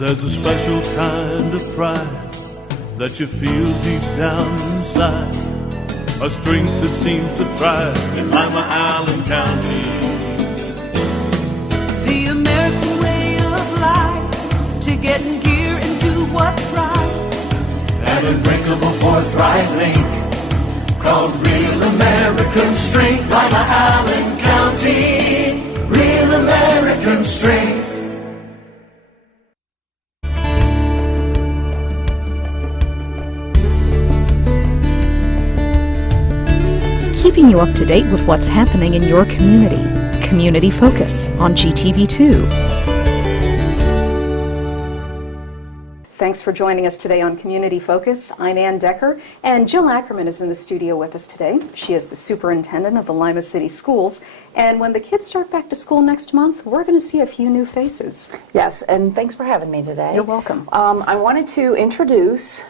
There's a special kind of pride that you feel deep down inside, a strength that seems to thrive in Lima, Allen County. The American way of life, to get in gear and do what's right. An unbreakable forthright link called real American strength. Lima, Allen County, real American strength. Keeping you up to date with what's happening in your community. Community Focus on GTV2. Thanks for joining us today on Community Focus. I'm Anne Decker, and Jill Ackerman is in the studio with us today. She is the superintendent of the Lima City Schools, and when the kids start back to school next month, we're going to see a few new faces. Yes, and thanks for having me today. You're welcome. I wanted to introduce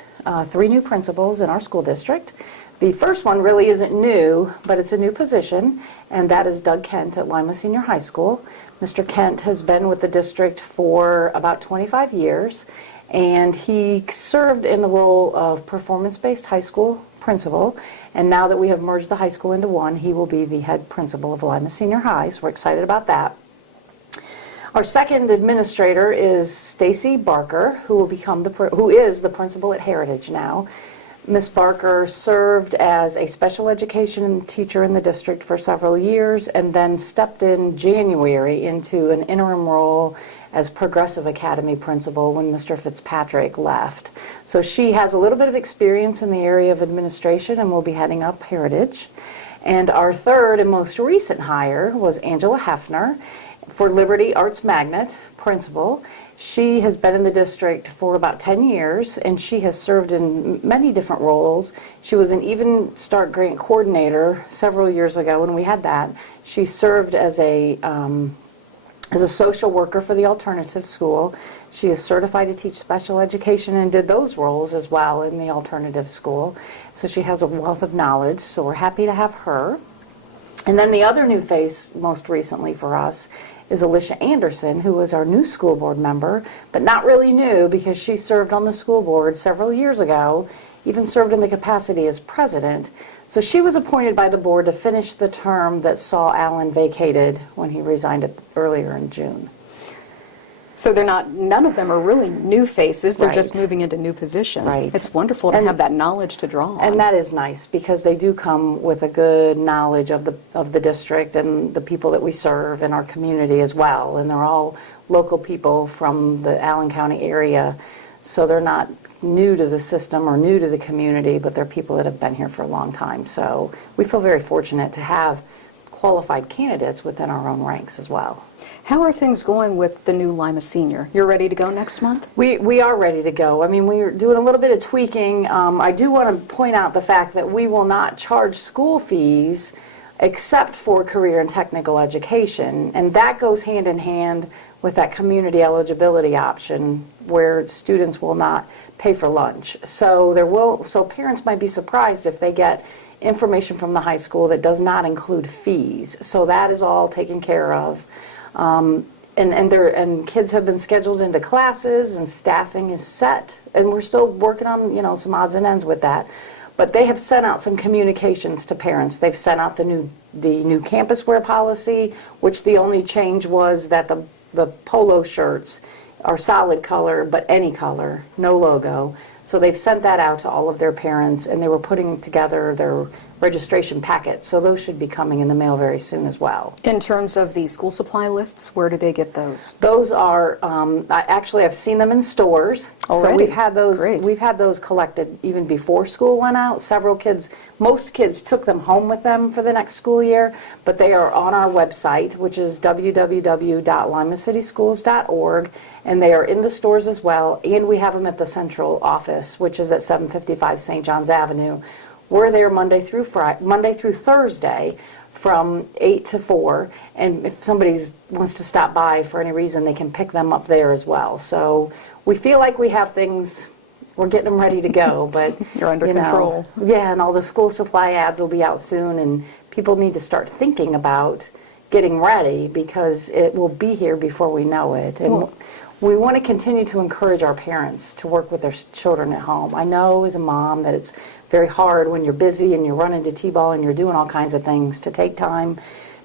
3 new principals in our school district. The first one really isn't new, but it's a new position, and that is Doug Kent at Lima Senior High School. Mr. Kent has been with the district for about 25 years, and he served in the role of performance-based high school principal, and now that we have merged the high school into one, he will be the head principal of Lima Senior High, so we're excited about that. Our second administrator is Stacy Barker, who is the principal at Heritage now. Ms. Barker served as a special education teacher in the district for several years and then stepped in January into an interim role as Progressive Academy principal when Mr. Fitzpatrick left. So she has a little bit of experience in the area of administration and will be heading up Heritage. And our third and most recent hire was Angela Hefner for Liberty Arts Magnet principal. She has been in the district for about 10 years, and she has served in many different roles. She was an Even Start Grant Coordinator several years ago when we had that. She served as a social worker for the alternative school. She is certified to teach special education and did those roles as well in the alternative school. So she has a wealth of knowledge, so we're happy to have her. And then the other new face most recently for us is Alicia Anderson, who was our new school board member, but not really new because she served on the school board several years ago, even served in the capacity as president. So she was appointed by the board to finish the term that saw Alan vacated when he resigned earlier in June. So none of them are really new faces, they're Right. just moving into new positions. Right. It's wonderful to have that knowledge to draw on. And that is nice because they do come with a good knowledge of the district and the people that we serve in our community as well. And they're all local people from the Allen County area. So they're not new to the system or new to the community, but they're people that have been here for a long time. So we feel very fortunate to have qualified candidates within our own ranks as well. How are things going with the new Lima Senior? You're ready to go next month? We are ready to go. I mean, we're doing a little bit of tweaking. I do want to point out the fact that we will not charge school fees except for career and technical education, and that goes hand in hand with that community eligibility option where students will not pay for lunch. So parents might be surprised if they get information from the high school that does not include fees. So that is all taken care of. And kids have been scheduled into classes and staffing is set, and we're still working on some odds and ends with that. But they have sent out some communications to parents. They've sent out the new campus wear policy, which the only change was that the polo shirts are solid color, but any color, no logo. So they've sent that out to all of their parents, and they were putting together their registration packets. So those should be coming in the mail very soon as well. In terms of the school supply lists, where do they get those? Those are I've seen them in stores. Already? So we've had those. Great. We've had those collected even before school went out. Most kids took them home with them for the next school year, but they are on our website, which is www.limacityschools.org, and they are in the stores as well. And we have them at the central office, which is at 755 St. John's Avenue. We're there Monday through Thursday from 8 to 4, and if somebody wants to stop by for any reason, they can pick them up there as well. So we feel like we have things, we're getting them ready to go, but You're under control. Yeah, and all the school supply ads will be out soon, and people need to start thinking about getting ready because it will be here before we know it. And We want to continue to encourage our parents to work with their children at home. I know as a mom that it's very hard when you're busy and you're running to T-ball and you're doing all kinds of things to take time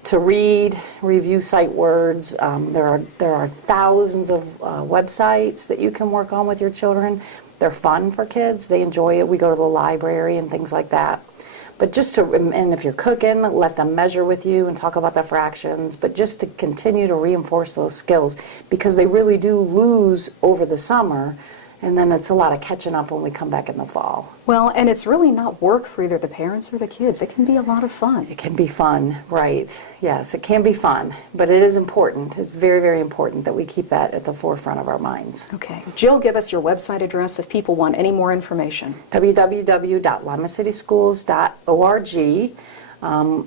to read, review sight words. There are thousands of websites that you can work on with your children. They're fun for kids. They enjoy it. We go to the library and things like that. But just to, and if you're cooking, let them measure with you and talk about the fractions, but just to continue to reinforce those skills, because they really do lose over the summer, and then it's a lot of catching up when we come back in the fall. Well, and it's really not work for either the parents or the kids. It can be a lot of fun. It can be fun, right. Yes, it can be fun, but it is important. It's very, very important that we keep that at the forefront of our minds. Okay. Jill, give us your website address if people want any more information. www.limacitysschools.org.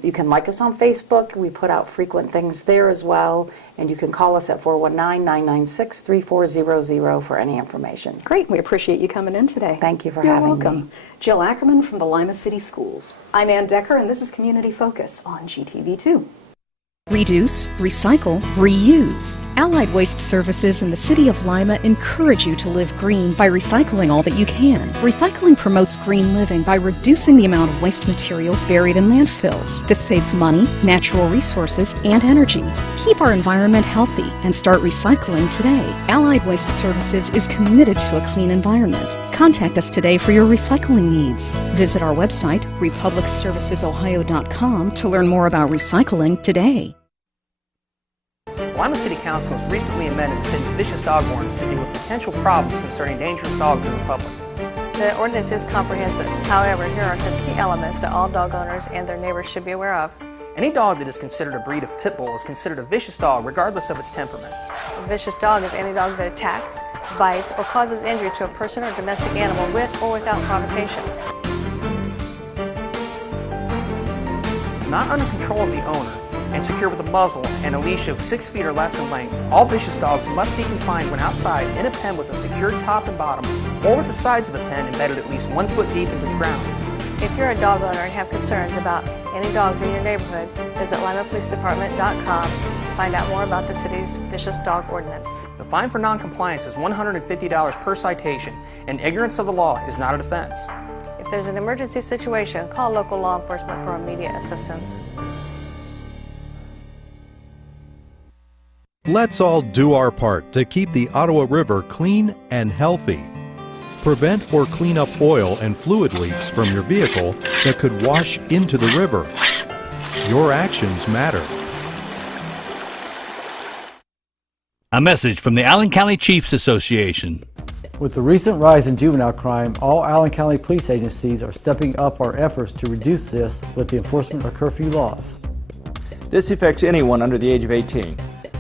You can like us on Facebook. We put out frequent things there as well. And you can call us at 419-996-3400 for any information. Great. We appreciate you coming in today. Thank you for You're having welcome. me. Jill Ackerman from the Lima City Schools. I'm Anne Decker, and this is Community Focus on GTV2. Reduce, recycle, reuse. Allied Waste Services in the City of Lima encourage you to live green by recycling all that you can. Recycling promotes green living by reducing the amount of waste materials buried in landfills. This saves money, natural resources, and energy. Keep our environment healthy and start recycling today. Allied Waste Services is committed to a clean environment. Contact us today for your recycling needs. Visit our website, republicservicesohio.com, to learn more about recycling today. Lima City Council has recently amended the city's vicious dog ordinance to deal with potential problems concerning dangerous dogs in the public. The ordinance is comprehensive. However, here are some key elements that all dog owners and their neighbors should be aware of. Any dog that is considered a breed of pit bull is considered a vicious dog regardless of its temperament. A vicious dog is any dog that attacks, bites, or causes injury to a person or domestic animal with or without provocation. Not under control of the owner and secure with a muzzle and a leash of 6 feet or less in length, all vicious dogs must be confined when outside in a pen with a secured top and bottom, or with the sides of the pen embedded at least 1 foot deep into the ground. If you're a dog owner and have concerns about any dogs in your neighborhood, visit limapolicedepartment.com to find out more about the city's vicious dog ordinance. The fine for non-compliance is $150 per citation, and ignorance of the law is not a defense. If there's an emergency situation, call local law enforcement for immediate assistance. Let's all do our part to keep the Ottawa River clean and healthy. Prevent or clean up oil and fluid leaks from your vehicle that could wash into the river. Your actions matter. A message from the Allen County Chiefs Association. With the recent rise in juvenile crime, all Allen County police agencies are stepping up our efforts to reduce this with the enforcement of curfew laws. This affects anyone under the age of 18.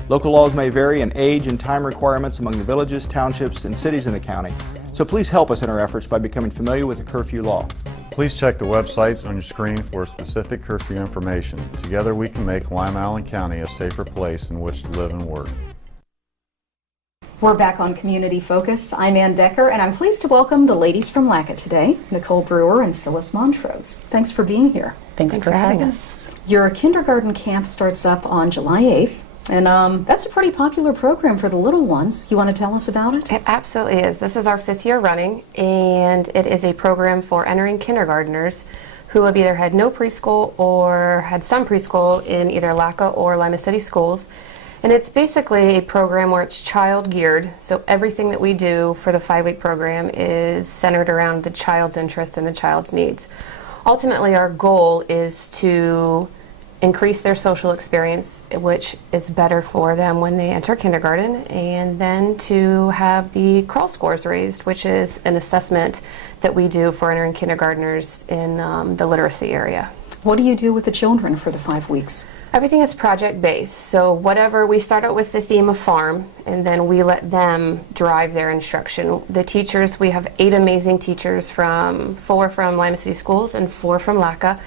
Local laws may vary in age and time requirements among the villages, townships, and cities in the county, so please help us in our efforts by becoming familiar with the curfew law. Please check the websites on your screen for specific curfew information. Together we can make Lima Allen County a safer place in which to live and work. We're back on Community Focus. I'm Anne Decker, and I'm pleased to welcome the ladies from LACA today, Nicole Brewer and Phyllis Montrose. Thanks for being here. Thanks for having us. Your kindergarten camp starts up on July 8th. And that's a pretty popular program for the little ones. You want to tell us about it? It absolutely is. This is our 5th year running, and it is a program for entering kindergartners who have either had no preschool or had some preschool in either LACA or Lima City Schools. And it's basically a program where it's child geared, so everything that we do for the 5-week program is centered around the child's interests and the child's needs. Ultimately, our goal is to increase their social experience, which is better for them when they enter kindergarten, and then to have the crawl scores raised, which is an assessment that we do for entering kindergartners in the literacy area. What do you do with the children for the 5 weeks? Everything is project-based, so whatever, we start out with the theme of farm, and then we let them drive their instruction. The teachers, we have 8 amazing teachers, 4 from Lima City Schools and 4 from LACA,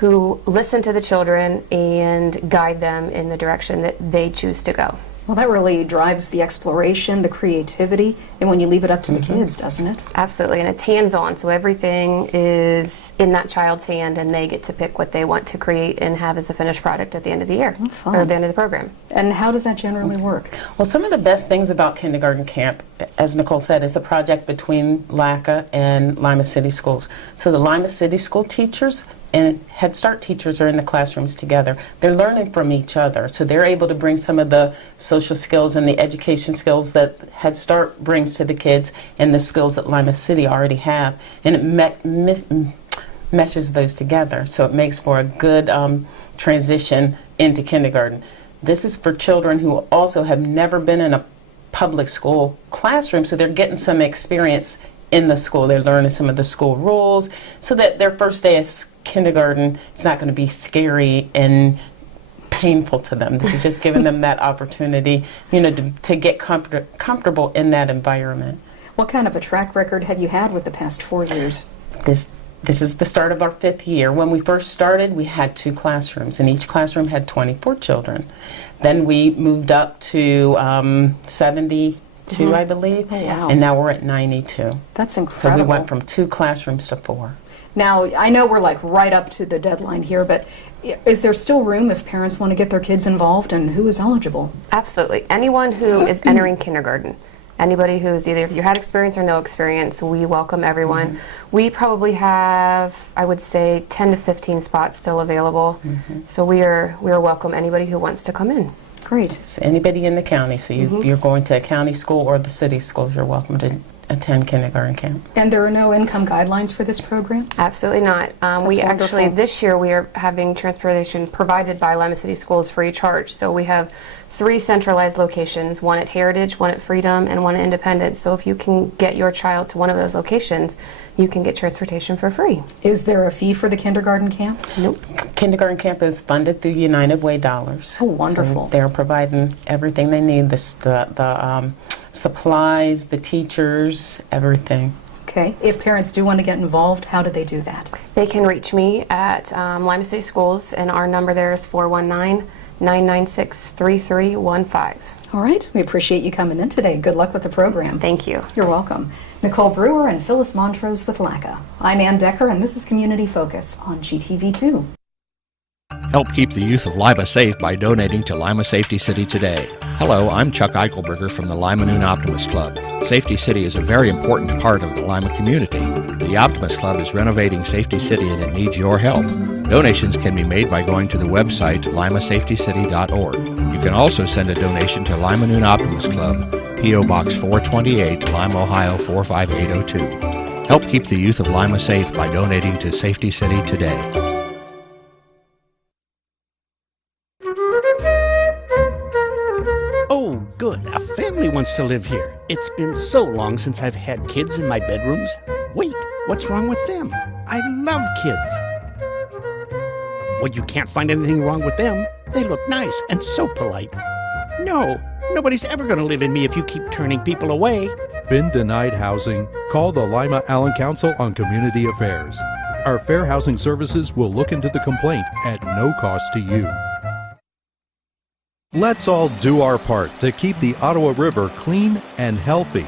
who listen to the children and guide them in the direction that they choose to go. Well, that really drives the exploration, the creativity, and when you leave it up to the kids, doesn't it? Absolutely, and it's hands-on, so everything is in that child's hand, and they get to pick what they want to create and have as a finished product at the end of the year, or at the end of the program. And how does that generally work? Well, some of the best things about Kindergarten Camp, as Nicole said, is a project between LACA and Lima City Schools. So the Lima City School teachers and Headstart teachers are in the classrooms together. They're learning from each other, so they're able to bring some of the social skills and the education skills that Headstart brings to the kids and the skills that Lima City already have, and it meshes those together, so it makes for a good transition into kindergarten. This is for children who also have never been in a public school classroom, so they're getting some experience in the school. They're learning some of the school rules so that their first day of kindergarten is not going to be scary and painful to them. This is just giving them that opportunity, you know, to get comfortable in that environment. What kind of a track record have you had with the past 4 years? This is the start of our 5th year. When we first started, we had 2 classrooms, and each classroom had 24 children. Then we moved up to 72, I believe, and now we're at 92. That's incredible. So we went from 2 classrooms to 4. Now, I know we're like right up to the deadline here, but is there still room if parents want to get their kids involved, and who is eligible? Absolutely. Anyone who is entering kindergarten. Anybody who's either, if you had experience or no experience, we welcome everyone. We probably have, I would say, 10 to 15 spots still available. So we are welcome anybody who wants to come in. Great. So anybody in the county, so if you're going to a county school or the city schools, you're welcome to attend Kindergarten Camp. And there are no income guidelines for this program? Absolutely not. We actually, this year, we are having transportation provided by Lima City Schools free of charge. So we have 3 centralized locations, one at Heritage, one at Freedom, and one at Independence. So if you can get your child to one of those locations, you can get transportation for free. Is there a fee for the kindergarten camp? Nope. Kindergarten Camp is funded through United Way dollars. Oh, wonderful. So they're providing everything they need, the supplies, the teachers, everything. Okay. If parents do want to get involved, how do they do that? They can reach me at Lima City Schools, and our number there is 419-996-3315. All right. We appreciate you coming in today. Good luck with the program. Thank you. You're welcome. Nicole Brewer and Phyllis Montrose with LACA. I'm Anne Decker, and this is Community Focus on GTV2. Help keep the youth of Lima safe by donating to Lima Safety City today. Hello, I'm Chuck Eichelberger from the Lima Noon Optimist Club. Safety City is a very important part of the Lima community. The Optimist Club is renovating Safety City and it needs your help. Donations can be made by going to the website limasafetycity.org. You can also send a donation to Lima Noon Optimist Club, P.O. Box 428, Lima, Ohio 45802. Help keep the youth of Lima safe by donating to Safety City today. Oh, good. A family wants to live here. It's been so long since I've had kids in my bedrooms. Wait, what's wrong with them? I love kids. Well, you can't find anything wrong with them. They look nice and so polite. No, nobody's ever going to live in me if you keep turning people away. Been denied housing? Call the Lima Allen Council on Community Affairs. Our fair housing services will look into the complaint at no cost to you. Let's all do our part to keep the Ottawa River clean and healthy.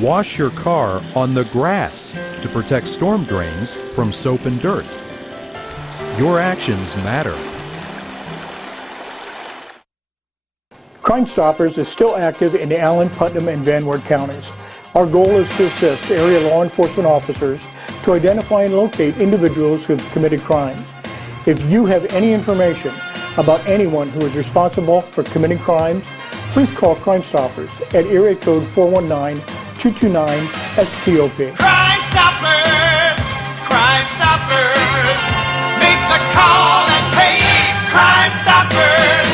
Wash your car on the grass to protect storm drains from soap and dirt. Your actions matter. Crime Stoppers is still active in the Allen, Putnam, and Van Wert counties. Our goal is to assist area law enforcement officers to identify and locate individuals who have committed crimes. If you have any information about anyone who is responsible for committing crimes, please call Crime Stoppers at area code 419-229-STOP. Crime Stoppers! Crime Stoppers! Make the call and pay Crime Stoppers!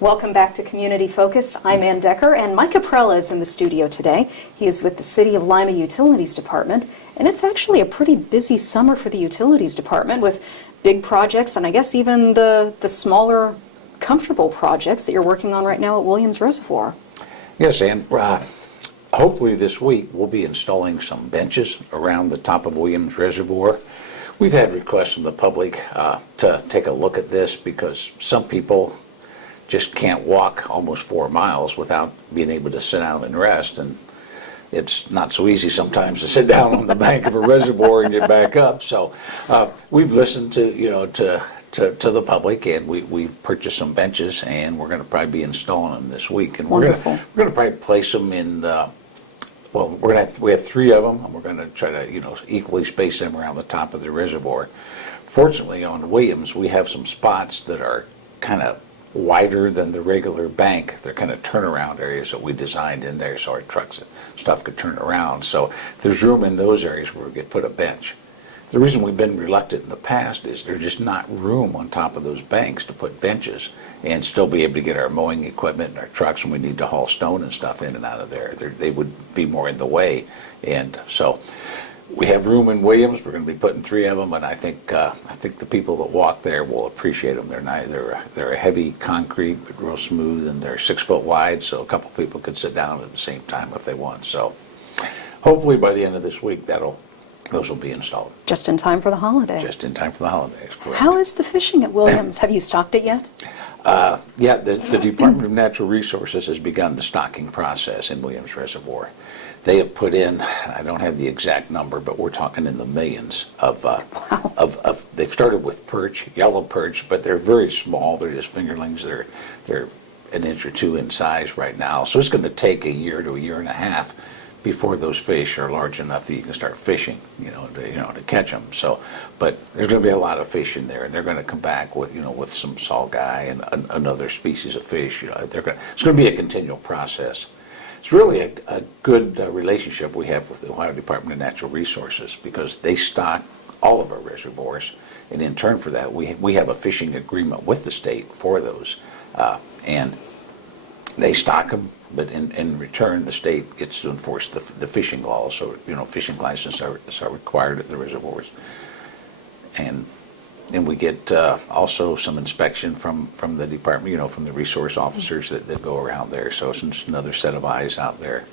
Welcome back to Community Focus. I'm Anne Decker, and Mike Caprella is in the studio today. He is with the City of Lima Utilities Department, and it's actually a pretty busy summer for the Utilities Department with big projects, and I guess even the smaller, comfortable projects that you're working on right now at Williams Reservoir. Yes, and hopefully this week we'll be installing some benches around the top of Williams Reservoir. We've had requests from the public to take a look at this because some people just can't walk almost 4 miles without being able to sit down and rest. And it's not so easy sometimes to sit down on the bank of a reservoir and get back up. So we've listened to, to the public, and we've purchased some benches, and we're going to probably be installing them this week. And we're going to probably place them in. We have 3 of them, and we're going to try to equally space them around the top of the reservoir. Fortunately, on Williams, we have some spots that are kind of wider than the regular bank. They're kind of turnaround areas that we designed in there so our trucks and stuff could turn around. So there's room in those areas where we could put a bench. The reason we've been reluctant in the past is there's just not room on top of those banks to put benches and still be able to get our mowing equipment and our trucks when we need to haul stone and stuff in and out of there. They would be more in the way. And so we have room in Williams. We're going to be putting 3 of them, and I think the people that walk there will appreciate them. They're a heavy concrete, but real smooth, and they're 6 foot wide, so a couple people could sit down at the same time if they want. So hopefully by the end of this week, those will be installed. Just in time for the holiday. Just in time for the holidays, correct. How is the fishing at Williams? Have you stocked it yet? Yeah, the Department of Natural Resources has begun the stocking process in Williams Reservoir. They have put in, I don't have the exact number, but we're talking in the millions of they've started with perch, yellow perch, but they're very small. They're just fingerlings. They're an inch or 2 in size right now. So it's going to take a year to a year and a half before those fish are large enough that you can start fishing, to catch them. So, but there's going to be a lot of fish in there, and they're going to come back with, with some saugeye and another species of fish. It's going to be a continual process. It's really a good relationship we have with the Ohio Department of Natural Resources because they stock all of our reservoirs, and in turn for that, we have a fishing agreement with the state for those, and they stock them. But in return, the state gets to enforce the fishing laws. So, fishing licenses are required at the reservoirs. And we get also some inspection from the department, from the resource officers that go around there. So it's just another set of eyes out there,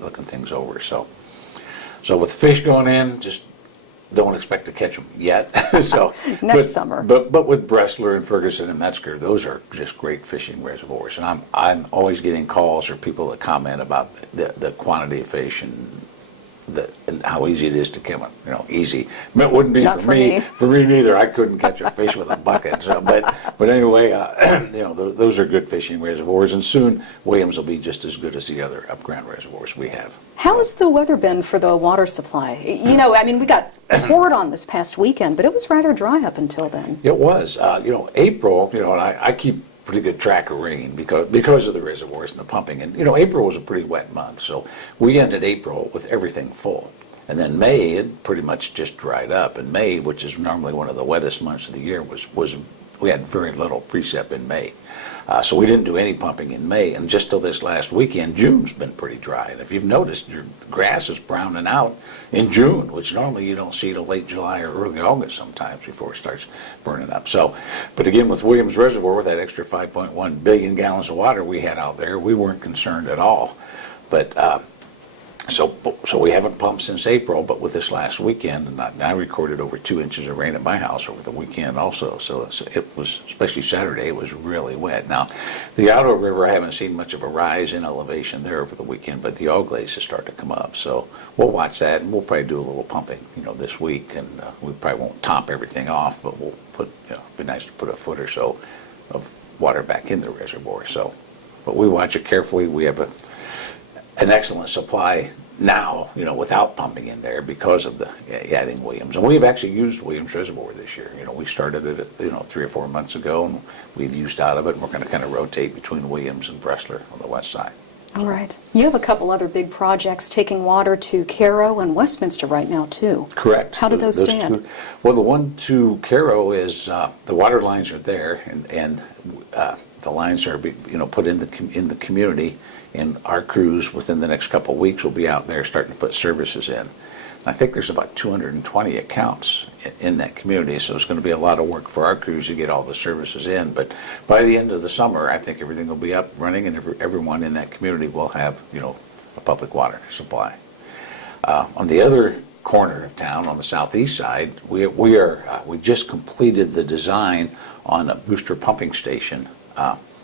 looking things over. So with fish going in, just don't expect to catch them yet. Next summer. But with Bressler and Ferguson and Metzger, those are just great fishing reservoirs. And I'm always getting calls or people that comment about the quantity of fish and how easy it is to kill them. Easy. It wouldn't be for me. For me neither. I couldn't catch a fish with a bucket. So, but anyway, those are good fishing reservoirs, and soon Williams will be just as good as the other upground reservoirs we have. How has the weather been for the water supply? We got poured on this past weekend, but it was rather dry up until then. It was. April, and I keep pretty good track of rain because of the reservoirs and the pumping. And, April was a pretty wet month, so we ended April with everything full. And then May, it pretty much just dried up. And May, which is normally one of the wettest months of the year, we had very little precip in May. So we didn't do any pumping in May, and just till this last weekend, June's been pretty dry. And if you've noticed, your grass is browning out in June, which normally you don't see till late July or early August sometimes before it starts burning up. So, but again, with Williams Reservoir, with that extra 5.1 billion gallons of water we had out there, we weren't concerned at all. But so we haven't pumped since April, but with this last weekend, and I recorded over 2 inches of rain at my house over the weekend also. So it was, especially Saturday, it was really wet. Now, the Ottawa River, I haven't seen much of a rise in elevation there over the weekend, but the All Glaze has started to come up. So we'll watch that, and we'll probably do a little pumping, this week, and we probably won't top everything off, but we'll put, it'd be nice to put a foot or so of water back in the reservoir. So, but we watch it carefully. We have an excellent supply now, without pumping in there because of the adding Williams. And we've actually used Williams Reservoir this year. We started it, 3 or 4 months ago, and we've used out of it, and we're going to kind of rotate between Williams and Bressler on the west side. All right. You have a couple other big projects taking water to Cairo and Westminster right now, too. Correct. How do those stand? Well, the one to Cairo is, the water lines are there, and the lines are, put in the community. And our crews within the next couple of weeks will be out there starting to put services in. I think there's about 220 accounts in that community, so it's going to be a lot of work for our crews to get all the services in. But by the end of the summer, I think everything will be up running, and everyone in that community will have, a public water supply. On the other corner of town, on the southeast side, we just completed the design on a booster pumping station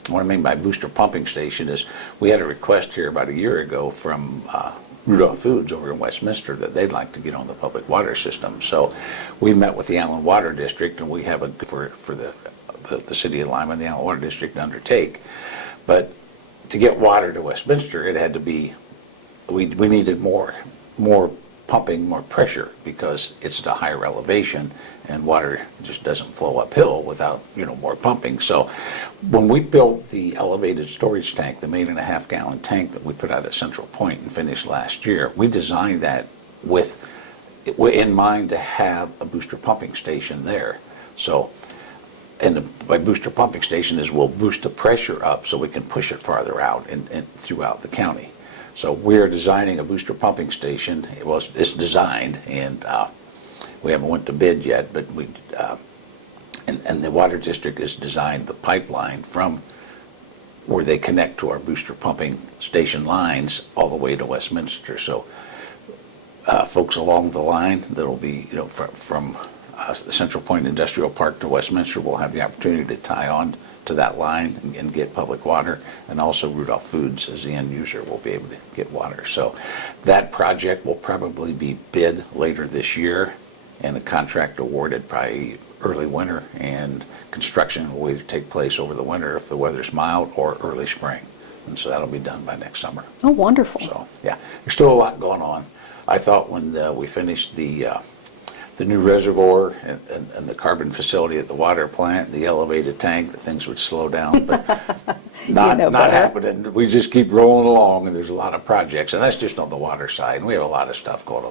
What I mean by booster pumping station is we had a request here about a year ago from Rudolph Foods over in Westminster that they'd like to get on the public water system. So we met with the Allen Water District, and we have a for the city of Lima and the Allen Water District to undertake. But to get water to Westminster, it had to be, we needed more pumping, more pressure, because it's at a higher elevation and water just doesn't flow uphill without, more pumping. So when we built the elevated storage tank, the 8.5 gallon tank that we put out at Central Point and finished last year, we designed that in mind to have a booster pumping station there. So, by booster pumping station is we'll boost the pressure up so we can push it farther out and throughout the county. So we're designing a booster pumping station. It's designed, and we haven't went to bid yet, but and the water district has designed the pipeline from where they connect to our booster pumping station lines all the way to Westminster. So folks along the line that'll be, from the Central Point Industrial Park to Westminster will have the opportunity to tie on to that line and get public water, and also Rudolph Foods as the end user will be able to get water. So that project will probably be bid later this year, and a contract awarded probably early winter, and construction will either take place over the winter if the weather's mild, or early spring. And so that'll be done by next summer. Oh, wonderful. So yeah, there's still a lot going on. I thought when we finished the new reservoir and the carbon facility at the water plant, the elevated tank, that things would slow down, but not happening. We just keep rolling along, and there's a lot of projects, and that's just on the water side. And we have a lot of stuff going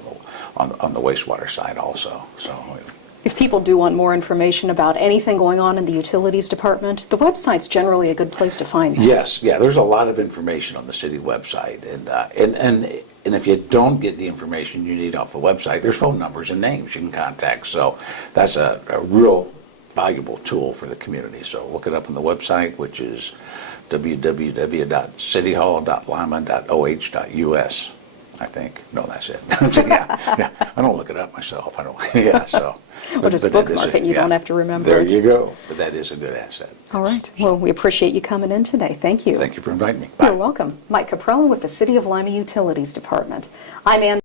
on the wastewater side also. So, if people do want more information about anything going on in the utilities department, the website's generally a good place to find it. Yes, yeah, there's a lot of information on the city website, and if you don't get the information you need off the website, there's phone numbers and names you can contact. So that's a real valuable tool for the community. So look it up on the website, which is www.cityhall.lima.oh.us. I think. No, that's it. yeah. I don't look it up myself. I don't. Yeah. So. Well, just bookmark it. You don't have to remember there it. There you go. But that is a good asset. All right. Well, we appreciate you coming in today. Thank you. Thank you for inviting me. Bye. You're welcome. Mike Caprella with the City of Lima Utilities Department. I'm Anne